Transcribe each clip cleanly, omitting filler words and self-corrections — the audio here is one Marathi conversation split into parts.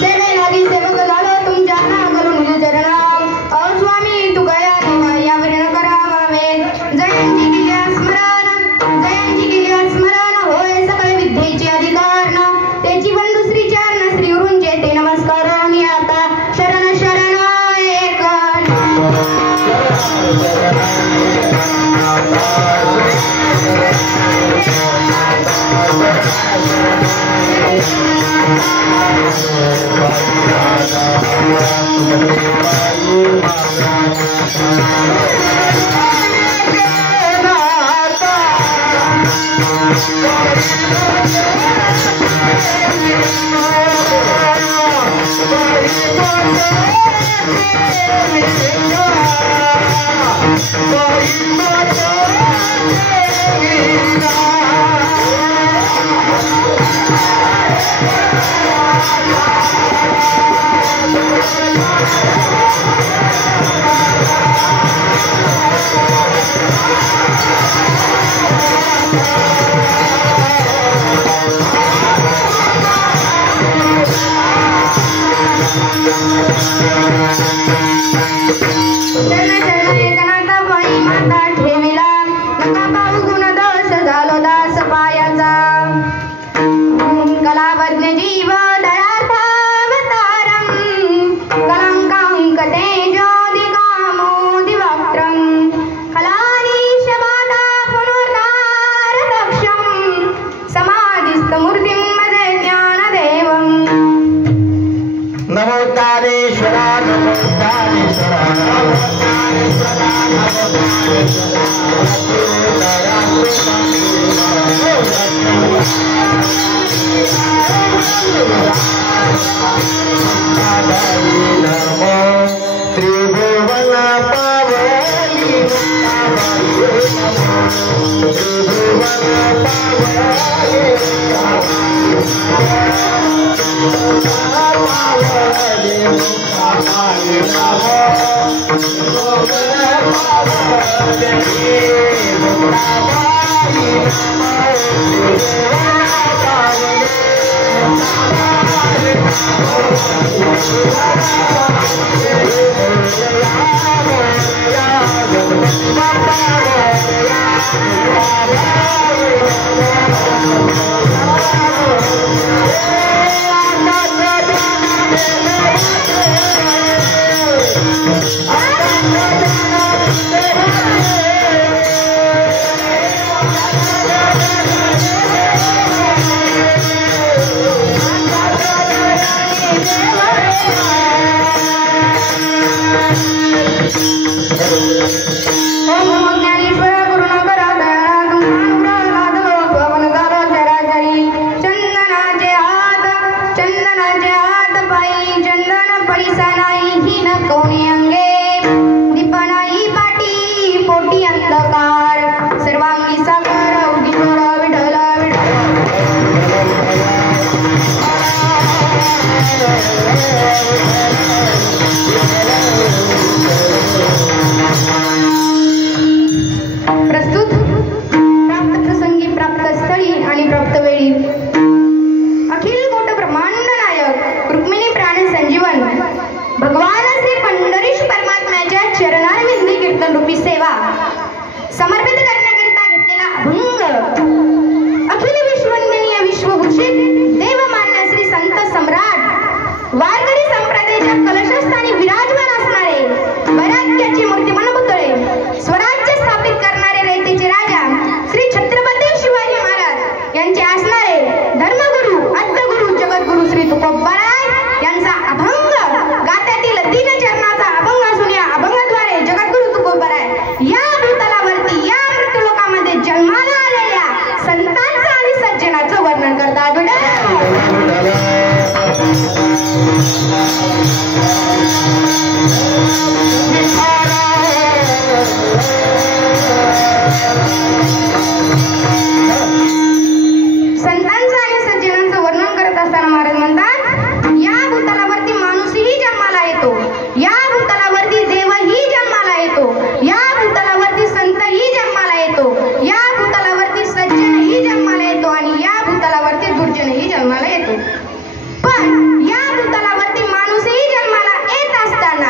सेवेलागी सेवक झालो तुमच्या नागरू जन्माला येतो. पण या भूतलावरती माणूसही जन्माला येत असताना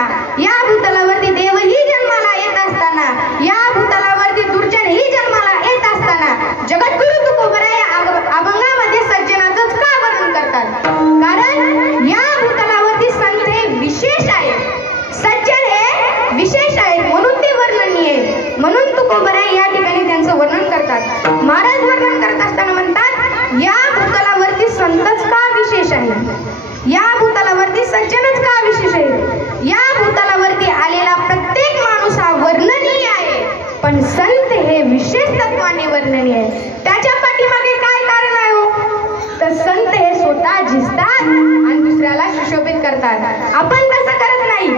करतात. आपण तसं करत नाही.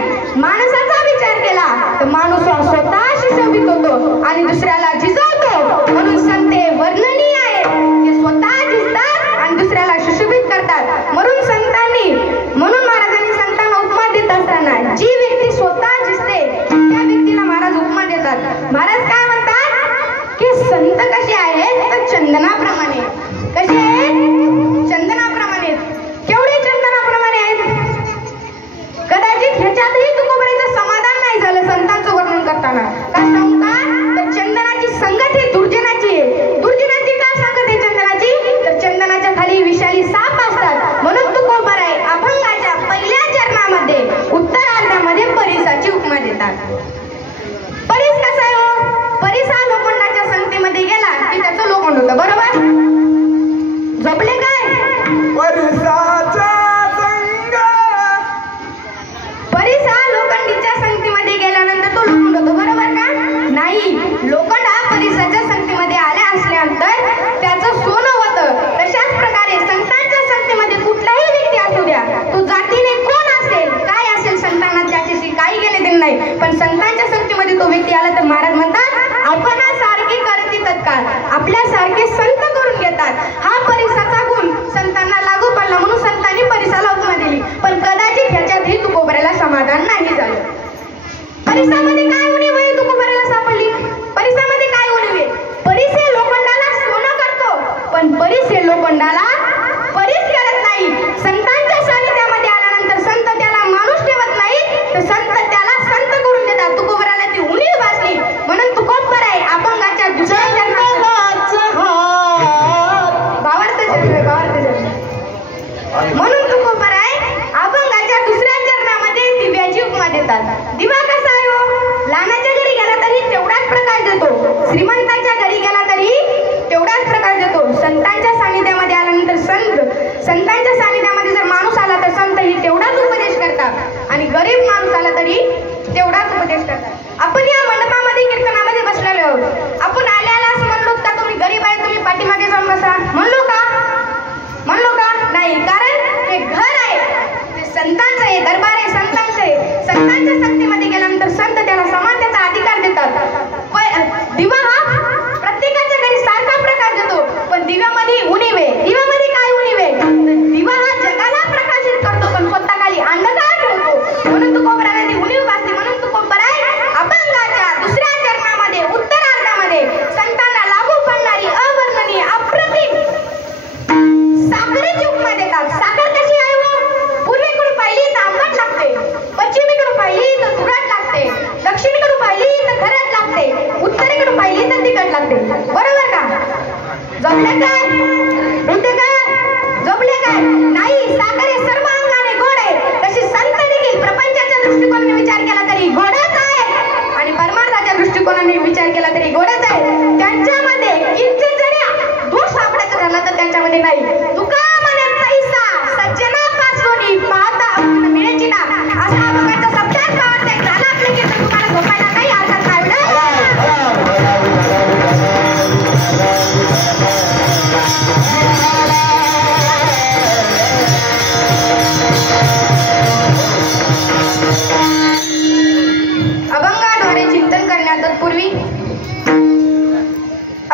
माणसाचा विचार केला तर माणूस स्वतःशी शोभित होतो आणि दुसऱ्याला झिजवतो. म्हणून संत हे वर्णनीय आहेत. ते स्वतः झिजतात आणि दुसऱ्याला सुशोभित करतात. म्हणून महाराजांनी संतांना उपमा देत असताना जी व्यक्ती स्वतः झिजते त्या व्यक्तीला महाराज उपमा देतात. महाराज काय म्हणतात की संत कसे आहेत तर चंदनाप्रमाणे. कसे आहेत? चंदनाप्रमाणे. केवढे चंदनाप्रमाणे आहेत? कदाचित ह्याच्यातही तुकोबराचं समाधान नाही झालं संतांचं वर्णन करताना. का सांगू का? तर चंदनाची संगत ही दुर्जनाची आहे. दुर्जनाची का संगत आहे चंदनाची? तर चंदनाच्या खाली विषारी साप असतात. म्हणून तुकोबराय अभंगाच्या पहिल्या चरणामध्ये उत्तरार्धामध्ये परिसाची उपमा देतात. परिस कसा आहे हो? परिस हा लोखंडाच्या संगतीमध्ये गेला की त्याचं लोखंड होतं. बरोबर? झोपले काय? परिसाचा संग. परिस हा लोखंडीच्या संगतीमध्ये गेल्यानंतर तो लोखंड होतो. बरोबर का? नाही. लोखंड हा परिसाच्या संगतीमध्ये आल्या असल्यानंतर त्याचं सोनं होतं. तशाच प्रकारे संतांच्या संगतीमध्ये कुठलाही व्यक्ती असू द्या, तो जातीने कोण असेल, काय असेल, संतांना त्याच्याशी काही घेणे देणे नाही. पण संतांच्या संगतीमध्ये तो व्यक्ती आला तर महाराज म्हणतात आपणासारखी करती तत्काळ. आपल्यासारखे संत करून घेतात. हा परिसाचा गुण संतांना लागू पडला म्हणून संतांनी परिसाला उपमा दिली. पण कदाचित ह्याच्यातही तुकोबराला समाधान नाही झालं. परिसामध्ये काय उणीव आहे तुकोबराला सापडली? परिसामध्ये काय उणीव आहे? परिस हे लोखंडाला सोनं करतो पण परिस हे लोखंडाला परिस करत नाही. संतांच्या सानिध्यामध्ये आल्यानंतर संत त्याला माणूस ठेवत नाही तर संत त्याला संत करून देतात. तुकोबराला ती उणीव भासली म्हणून तुकोबराय अभंगाच्या दुसऱ्या म्हणून तुकोबराय अभंगाच्या दुसऱ्या चरणामध्ये दिव्याची उपमा देतात. दिवा कसा आहे हो? लहानाच्या घरी गेला तरी तेवढाच प्रकाश देतो. श्रीमंताच्या घरी गेला तरी तेवढाच प्रकाश देतो. संतांच्या सानिध्यामध्ये आल्यानंतर संतांच्या सानिध्यामध्ये जर माणूस आला तर संत ही तेवढाच उपदेश करतात आणि गरीब माणूस आला तरी तेवढाच उपदेश करतात. आपण या मंडपामध्ये कीर्तनामध्ये बसलेलो आहोत. आपण आल्याला असं म्हणलो का तुम्ही गरीब आहे तुम्ही पाठीमागे जाऊन बसा? म्हणलो का? नाही. कारण हे घर आहे, ते संतांचं आहे, दरबार आहे संतांचं आहे. संतांच्या संगतीमध्ये गेल्यानंतर संत त्याला समान त्याचा अधिकार देतात. दिवा हा प्रत्येकाच्या घरी सारखा प्रकाश देतो पण दिव्यामध्ये उणीव आहे. दिव्यामध्ये काय उणीव आहे? दिवा हा जगाला प्रकाशित करतो पण स्वतः खाली अंधकार ठेवतो. म्हणून तुकोबराला ती उणीव भासते. म्हणून तुकोबराय अभंगाच्या दुसऱ्या चरणामध्ये उत्तरार्धामध्ये संतांना लागू पडणारी अवर्णनीय अप्रतिम साखरेची उपमा देतात. साखर कशी आहे हो? पूर्वेकडून पाहिली तर आंबट लागते, पश्चिमेकडून पाहिली तर तुरट लागते, दक्षिणेकडून पाहिली तर खरट लागते, उत्तरेकडून पाहिली तर तिखट लागते. बरोबर का? जमले काय? होते काय? जमले काय? नाही. साखर हे सर्व अंगाने गोड आहे. तशी संत देखील प्रपंचाच्या दृष्टिकोनाने विचार केला तरी गोडच आहे आणि परमार्थाच्या दृष्टिकोनाने विचार केला तरी गोडच आहे. त्यांच्यामध्ये किंचित जरी दोष सापडायचा झाला तर त्यांच्यामध्ये नाही. तुका म्हणे तैसा सज्जनापासून पाहता मिळेची ना असा अभंगाचा शब्दात वाटतंय. झाला आपले कीर्तन तुम्हाला झोपायला काही हरकत नाही. अभंगाद्वारे चिंतन करण्यात तत्पूर्वी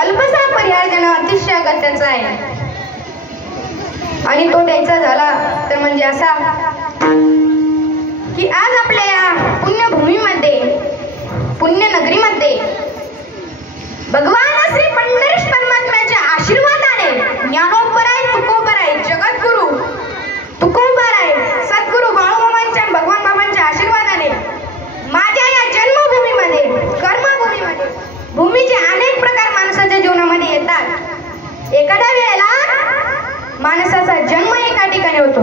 अल्पसा परिहार देणं अतिशय अगत्याचं आहे आणि तो द्यायचा झाला तर म्हणजे असा की आज आपल्या या पुण्यभूमीमध्ये पुण्यनगरीमध्ये भगवान श्री पंढरीश परमात्म्याच्या आशीर्वादाने ज्ञानोबराय तुकोबराय जगद्गुरु तुकोबराय सद्गुरु बाळूमामांच्या भगवान बाबांच्या आशीर्वादाने माझ्या या जन्मभूमीमध्ये कर्मभूमीमध्ये भूमीचे अनेक प्रकार माणसाच्या जीवनामध्ये येतात. एखाद्या वेळेला माणसाचा जन्म एका ठिकाणी होतो.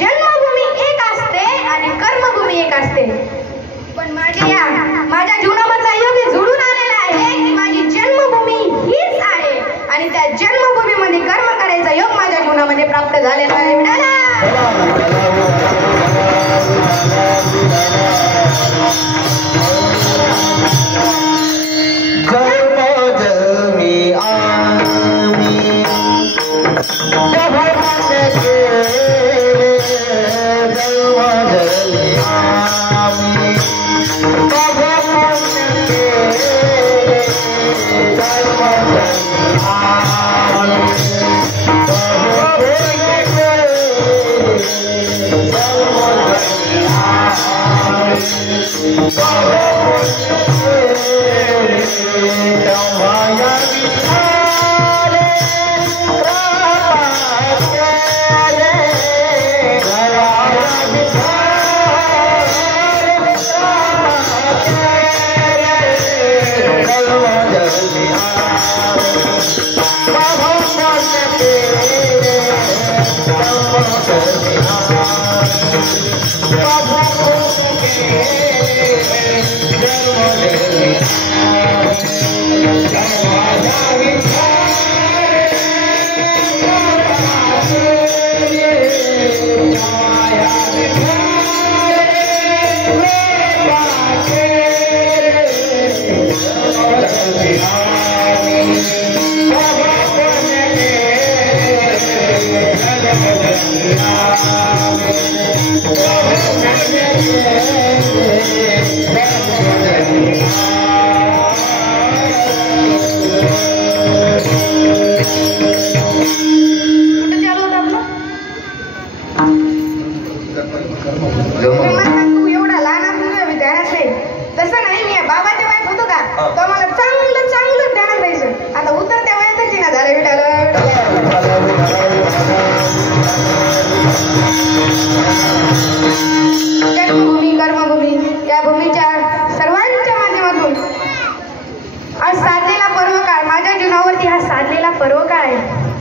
जन्मभूमी एक असते आणि कर्मभूमी एक असते. पण माझ्या जीवनामधला योग जुळून आलेला आहे की माझी जन्मभूमी हीच आहे आणि त्या जन्मभूमीमध्ये कर्म करायचा योग माझ्या जीवनामध्ये प्राप्त झालेला आहे. जन्म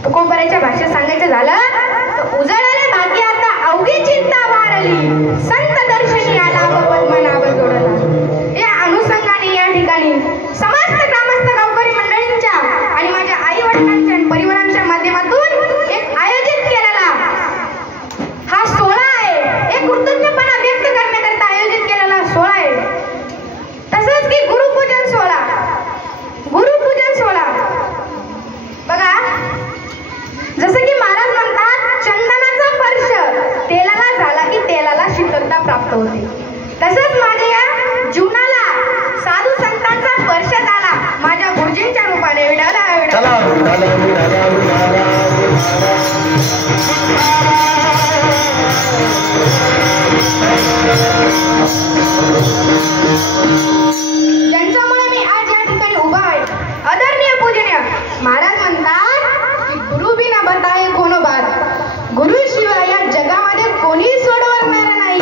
तुकोबराच्या भाषेत सांगायचं झालं तर उजळले भाग्य आता अवघी चिंता वारली संत दर्शनी आला पद्मनाभ जोडला। या अनुषंगाने या ठिकाणी समस्त ग्रामस्थ गावकरी मंडळींच्या आणि माझ्या आई वडिलांच्या आणि परिवारांच्या माध्यमातून एक आयोजित केलेला हा सोहळा आहे, एक कृतज्ञपणा व्यक्त करण्याकरिता आयोजित केलेला सोहळा आहे। तसंच की गुरुपूजन सोहळा, गुरुपूजन सोहळा बघा, जसं की महाराज म्हणतात चंदनाचा स्पर्श तेलाला झाला की तेलाला शीतलता प्राप्त होते, तसंच माझ्या या जीवनाला साधू संतांचा स्पर्श झाला माझ्या गुरुजींच्या रूपाने। ज्यांच्यामुळे मी आज या ठिकाणी उभा आहे, आदरणीय पूजनीय महाराज म्हणतात की गुरु बिना बताए कोनो बात, गुरु शिवाय या जगामध्ये कोणी सोडवणार नाही।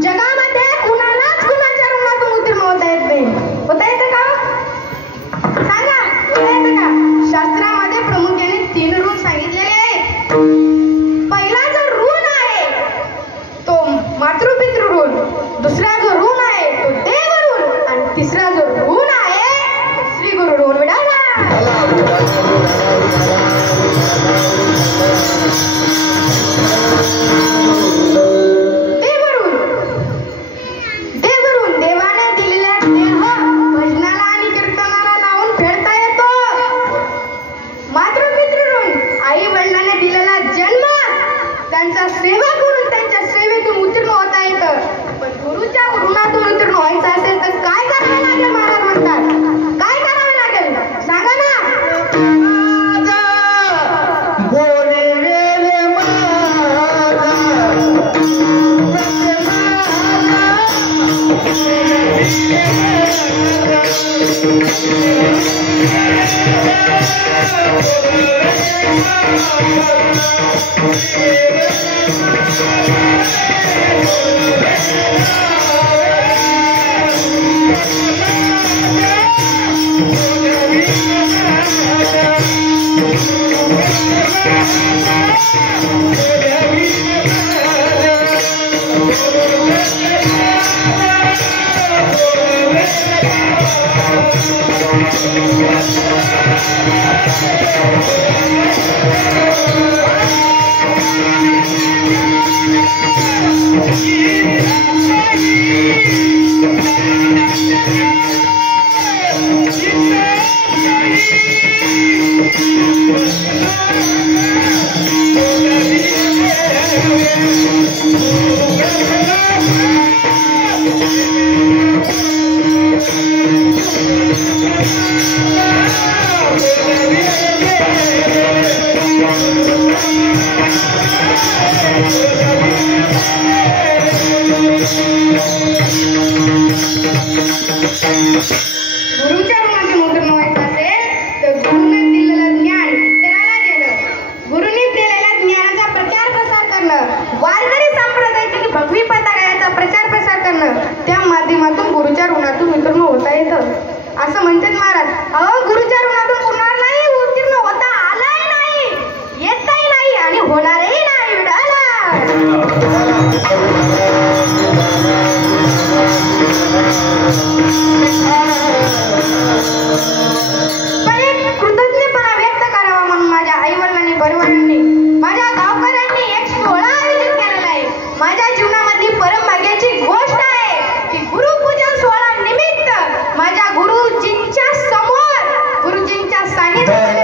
जगामध्ये कुणालाच कुणाच्या ऋणातून उत्तीर्ण होता येत नाही। होता येतं का? सांगा, होता येतं का? शास्त्रामध्ये प्रामुख्याने 3 ऋण सांगितलेले आहेत। पहिला जो ऋण आहे तो मातृपितृ ऋण, दुसरा जो ऋण आहे तो देव ऋण आणि तिसरा जो ऋण आहे श्री गुरु ऋण। देवऋण देवाने दिलेल्या देह भजनाला आणि कीर्तनाला लावून फेडता येतो। मातृपितृऋण आई वडिलांनी दिलेला जन्म त्यांचा सेवा करून त्यांच्या सेवेतून उत्तीर्ण होता येतं, पण गुरुच्या ऋणातून उत्तीर्ण व्हायचं असेल तर काय करावे लागेल? महाराज म्हणतात काय करावे लागेल सांगा ना। Thank you. माझ्या जीवनामधली परमभाग्याची गोष्ट आहे की गुरुपूजन सोहळा निमित्त माझ्या गुरुजींच्या समोर गुरुजींच्या सानिध्यात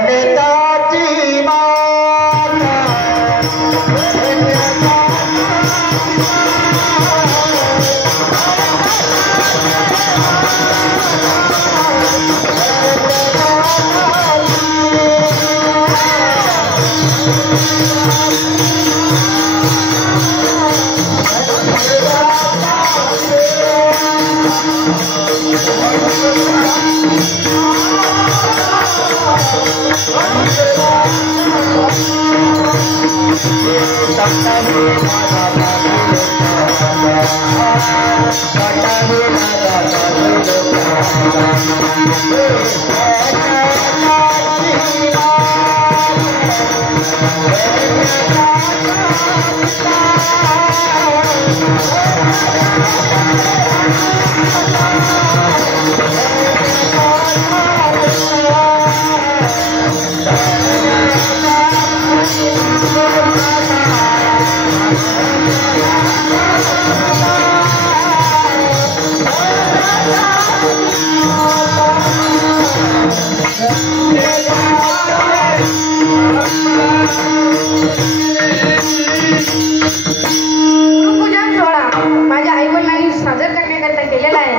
गुरुपूजन सोहळा माझ्या आईवडिलांनी सादर करण्याकरता केलेला आहे.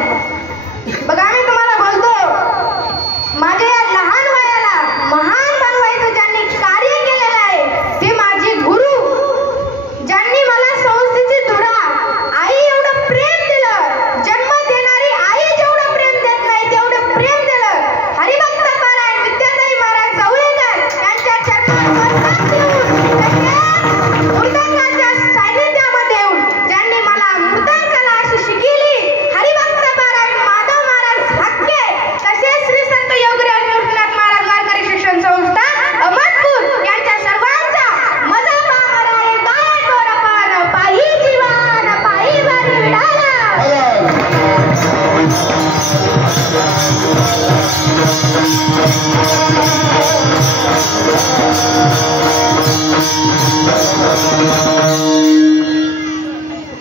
बघा मी तुम्हाला बोलतो, माझ्या या लहान वयाला महान बनवायचं ज्यांनी कार्य केलेलं आहे ते माझे गुरु, ज्यांनी मला संस्थेची धुरा आई एवढं प्रेम दिलं, जन्म देणारी आई जेवढं प्रेम देत नाही तेवढं प्रेम दिलं. हरिभक्त महाराज विद्याताई महाराज चौरेकर यांच्या चरणात मृदंगाच्या सानिध्यामध्ये येऊन ज्यांनी मला मृदंग कला अशी शिकवली, हरिभक्त महाराज माधव महाराज हक्के, तसेच श्री संत योगीराज निवृत्तीनाथ महाराज वारकरी शिक्षण संस्था अहमदपूर यांच्या सर्वांचा मजा पामराय काय तोरपान पायी जीवन पायी वारी विडाला.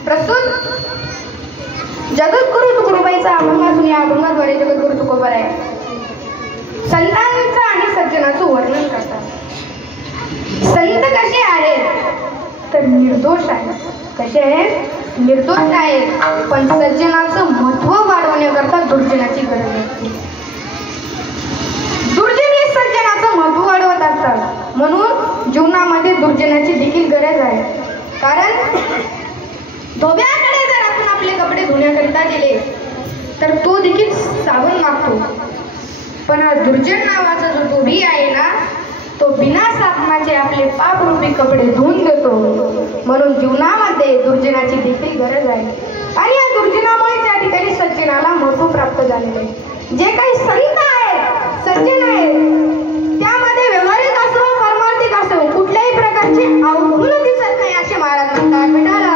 प्रस्तुत जगद्गुरु तुकोबाईचा अभंग असून या अभंगाद्वारे जगद्गुरु तुकोबाराय संतांचं आणि सज्जनाचं वर्णन करतात. संत कसे आहेत तर निर्दोष आहेत. कसे आहेत? निर्दोष आहेत. पण सज्जनाचं महत्व वाढवण्याकरता दुर्जनाची गरज असते. दुर्जनी सज्जनाचं महत्व वाढवत असतात. म्हणून जीवनामध्ये दुर्जनाची देखील गरज आहे. कारण धोब्याकडे जर आपण आपले कपडे धुण्याकरिता गेले तर तो देखील साबण मागतो, पण हा दुर्जन नावाचा जो धोबी आहे ना तो बिना साबणाचे आपले पापरूपी कपडे धुवून देतो. म्हणून जीवनामध्ये दुर्जनाची देखील गरज आहे. आणि या दुर्जनामुळे त्या ठिकाणी सज्जनाला महत्व प्राप्त झालेले आहे. जे काही संत आहेत, सज्जन आहेत, त्यामध्ये व्यवहारिक असो परमार्थिक असो कुठल्याही प्रकारचे अवगुण दिसत नाही असे महाराज म्हणतात. विठाला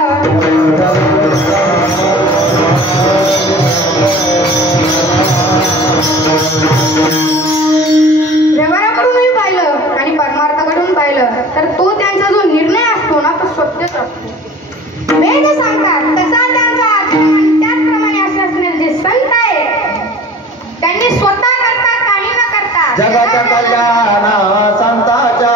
व्यवहाराकडूनही पाहिलं आणि परमार्थाकडून पाहिलं तर तो त्यांचा जो निर्णय असतो ना तो सत्यच असतो. वेद सांगतात तसा त्यांचा आचरण त्याचप्रमाणे असे असणारे जे संत आहेत त्यांनी स्वतः करता काही न करता जगाच्या कल्याणा संताच्या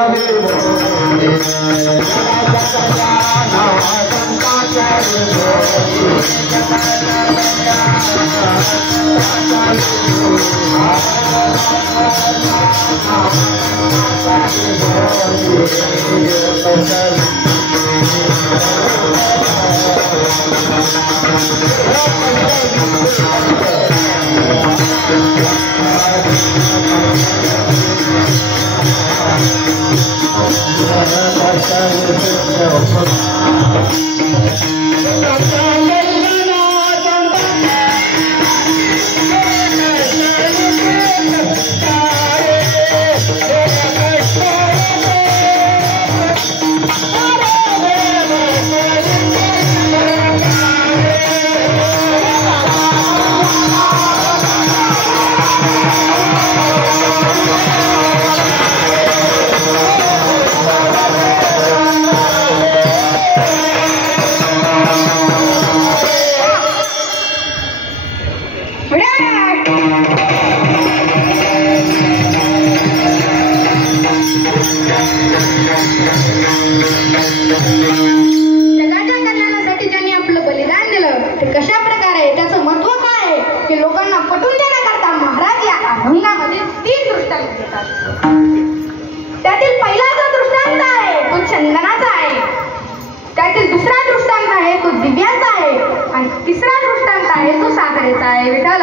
तांब्याचा आहे आणि तिसरा दृष्टांत आहे तो साखरेचा आहे. विठ्ठल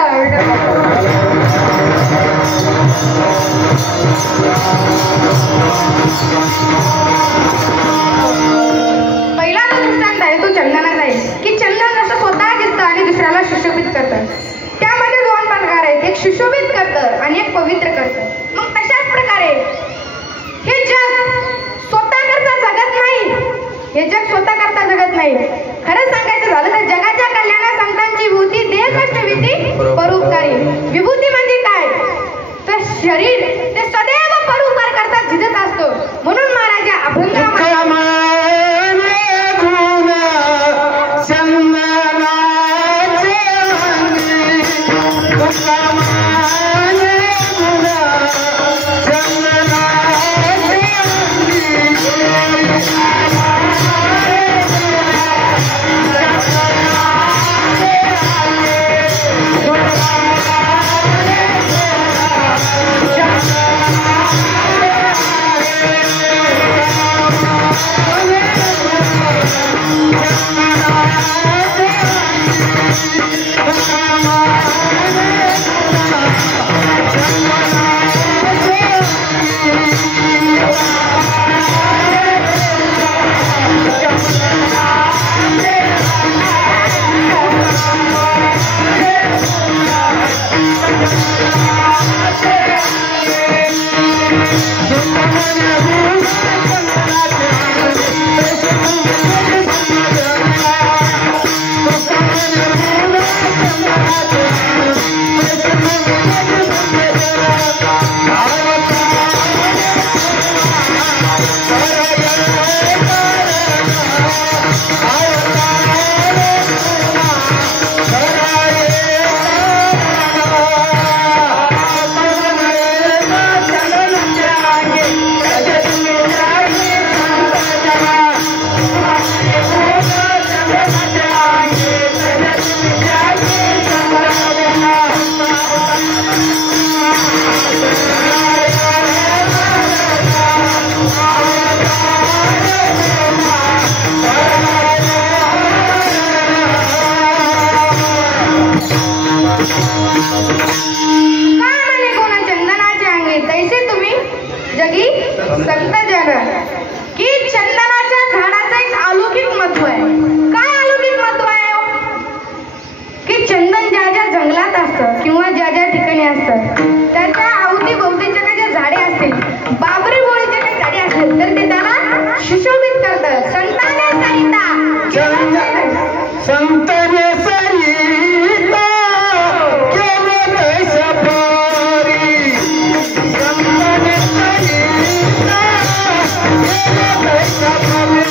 पहिला जो दृष्टांत आहे तो चंदनाचा आहे की चंदन जसं स्वतः दिसतं आणि दुसऱ्याला सुशोभित करतं. त्यामध्ये दोन प्रकार आहेत, एक सुशोभित करतं आणि एक पवित्र करतं. मग तशाच प्रकारे हे जग स्वतः करता जगत नाही. हे जग स्वतः करता जगत नाही. खरंच सांगायचं झालं तर जगाच्या कल्याणात संतांची विभूती देह कष्ट विधी परोपकारी. विभूती म्हणजे काय तर शरीर ते सदैव परोपकार करता झिजत असतो. म्हणून महाराज अभंगामध्ये संत जन की चंदनाच्या झाडाचं एक अलौकिक महत्व आहे. काय अलौकिक महत्व आहे की चंदन ज्या ज्या जंगलात असतं किंवा ज्या ज्या ठिकाणी असतं त्याच्या अवतीभोवतीच्या काही झाडे असतील, बाबरी बोळीच्या काही झाडे असतील तर ते त्याला सुशोभित करतं. संताने सरिता संताने सरिता केवळ सफारी संताने सरिता केवळ सफारी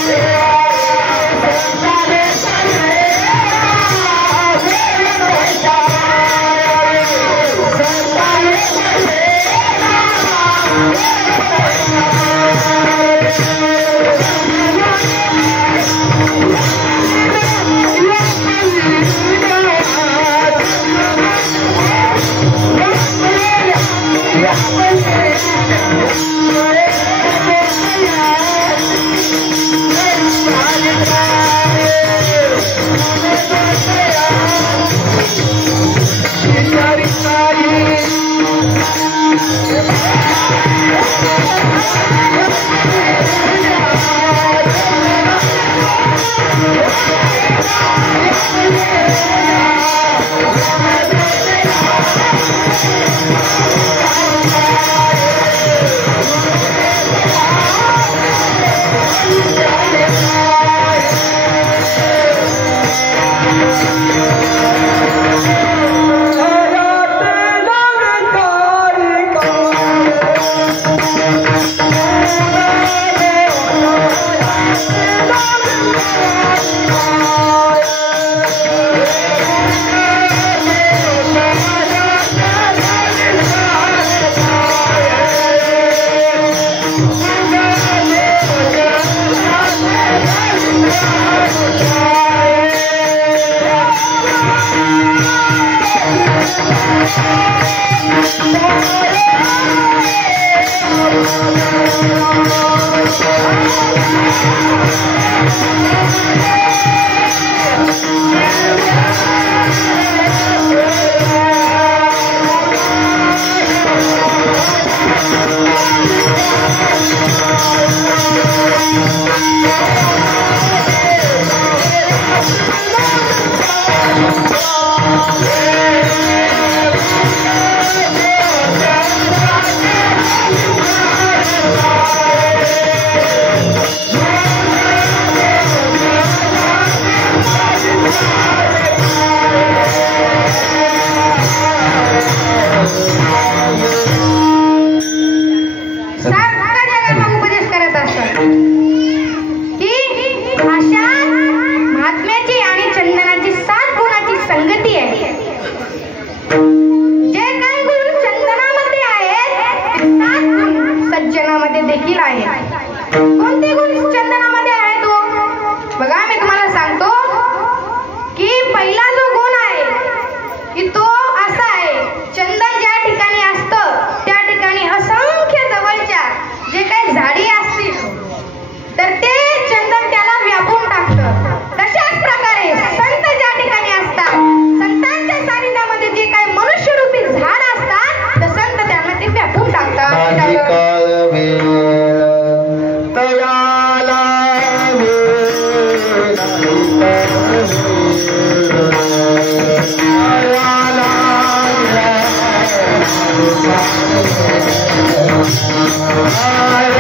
Ai,